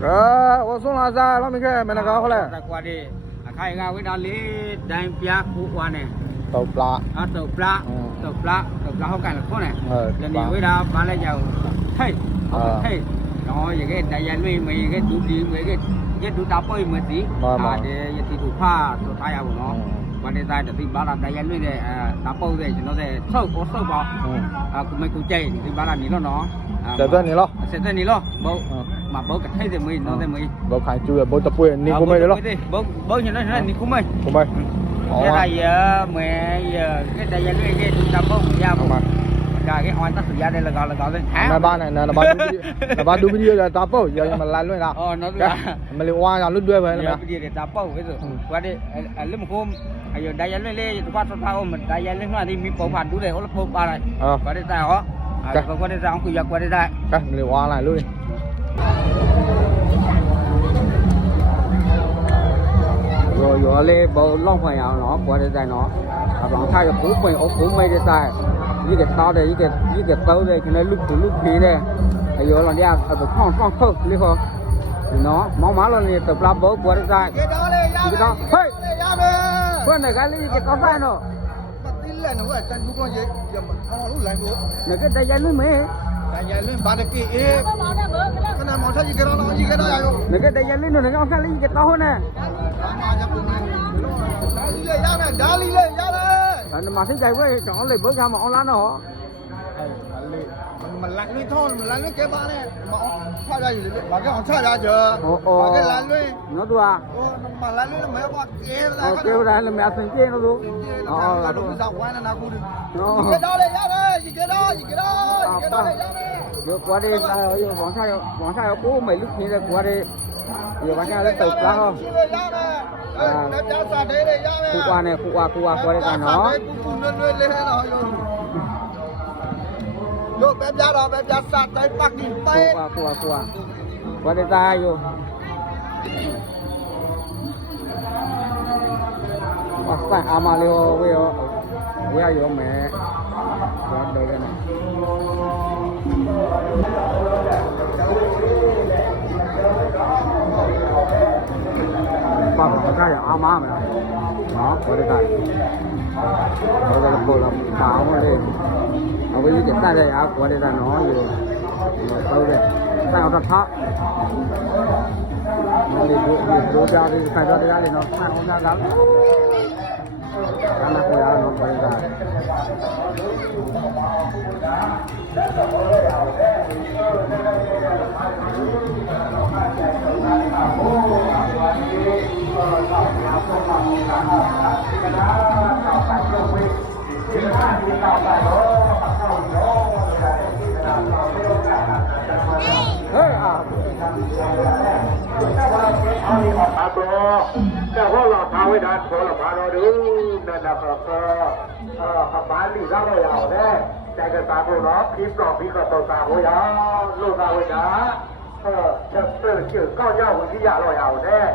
đó ô xuống là ra nó mình cái mày là gạo không lẽ. qua đi. À, khai gạo cái đó lý đánh bia cũ qua này. Tàu plá à tàu plá ừ. tàu plá tàu plá không cần là khó này. Lần này cái đó bán lại dầu. Hey ờ. hey. Nói về cái đại gia lui mấy cái tủ đi mấy cái cái tủ đá bơi mấy tí. À để thì tủ pha tủ thay à áo nó. Ừ. Và để ra để tìm bán là đại gia lui này đá bơi để cho nó để sâu có sâu bỏ ừ. à cũng mấy cụ chạy thì bán là ní nó. Nó sẽ tên ní lo sẽ tên ní lo bố mà bố cách hay thì mới nó thì mới บ่ขายจุยบ่ตะปุยนี่กูไม่ได้หรอก bố bố như nó này cũng mới กูไม่อ๋อ cái này ờ, mẹ ờ, cái này là cái cái tao bố mẹ giao เอามา cả cái hoàn tất thời gian đây là gọi là gọi lên ใน tháng บ้านน่ะในบ้านดูวิดีโอในบ้านดูวิดีโอเลยตาเป้าอย่ามาลั่นด้วยนะ ờ nó แก là มันเลยว่าอย่าลุ้นด้วยไปนะ giờ แม่ bây giờ để tao bố cái rồi Ừ. qua đi ờ, ờ, lúc một hôm bây giờ đại gia lên lên qua tao tao mình đại gia lên ngoài đi mình bố phản đủ để có lúc bố ba này เออ qua đi tao á Ok. qua đi tao không cứ giật qua đi tao แกมันเลยว่าอะไรลุ้น phải nó nó à cái cú mày cú mày như cái tao đây như cái như cái tao đây cái này từ đây không nó tập cái đó cái đó này cái phải nó nó chân cũng gì giờ mà nó lúc lại nữa này cái đây lên mấy tại nhà lên bán được cái cái này món sao gì cái đó nó gì cái đó rồi này cái đây lên nó nó sao lấy cái tao nè đi này đi đây mà thấy cái với chọn lấy bữa ra mà online nó mình lạnh lên thôi mình lạnh cái ba này mà sao ra gì mà cái họ sao ra chưa? Mà cái lạnh lên. Nó đùa mà lạnh lên mấy bạn kêu ra kêu ra là mẹ sinh kia nó luôn. Ờ là đúng. sao quay nó cũng được cái đó đây ra đây gì cái đó gì cái đó gì cái đó ra đây qua đây sao giờ bọn sao bọn sao cũ mấy lúc này là qua đây giờ bọn sao nó tự ra không? Khu qua này khu qua khu qua qua đây cả nó. Yo, bếp giá đó, bếp giá sạt tới bạc đi tay. qua qua qua qua đây ra vô. Phải amalio với với vô mẹ. Đây đây này bằng cái cái áo má mày đó có đây cái có đây là bộ là bảo mà đây ở bên cái tay đây áo của đây là nó gì đâu đây tay áo thật nó đi bộ đi bộ ra đi แต่ว่าเราพาไว้านโคเราพาเราดื้อนั่นแหละก็ขบานลีเราไม่เอาแน่ใจกันตาโคเนาะคลิปกรอบพี่ก็ตัวตาโคยาลูกตาโคยา ờ thật sự chữ có nhau với cái dạ lòi ảo nè